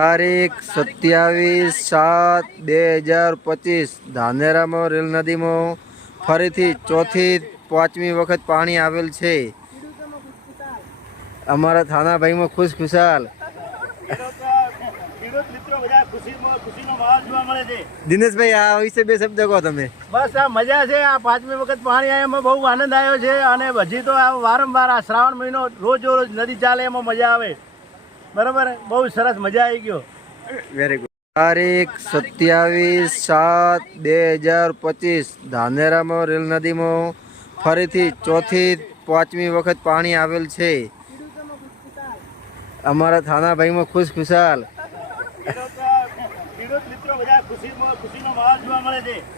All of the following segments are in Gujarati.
તારીખ 27/7/2025 ધાનેરામાં રેલ નદીમાં ફરીથી ચોથી પાંચમી વખત પાણી આવેલ છે। અમારા થાનાભાઈમાં ખુશખુશાલ દિનેશભાઈ, આ વિશે બે શબ્દ કહો તમે। બસ આ મજા છે। આ પાંચમી વખત પાણી આવ્યા એમાં બહુ આનંદ આવ્યો છે અને હજી તો આ વારંવાર આ શ્રાવણ મહિનો રોજ નદી ચાલે એમાં મજા આવે। બરાબર, બહુ સરસ મજા આવી ગયો। Very good. તારીખ 27/7/2025 ધાનેરામાં રેલ નદીમાં ફરીથી ચોથી પાંચમી વખત પાણી આવેલ છે। અમારા થાનાભાઈમાં ખુશખુશાલ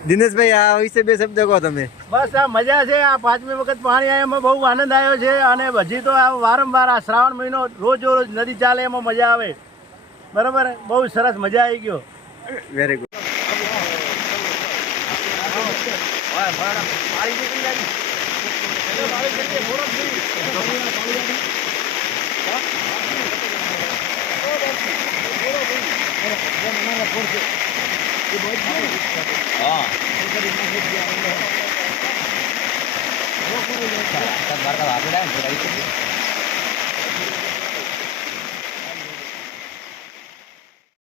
દિનેશભાઈ, આ વિશે બે શબ્દ કહો તમે। બસ આ મજા છે। આ પાંચમી વખત પાણી આવ્યા એમાં બહુ આનંદ આવ્યો છે અને હજી તો આ વારંવાર આ શ્રાવણ મહિનો રોજ નદી ચાલે એમાં મજા આવે। બરાબર, બહુ સરસ મજા આવી ગયો। Very good. હા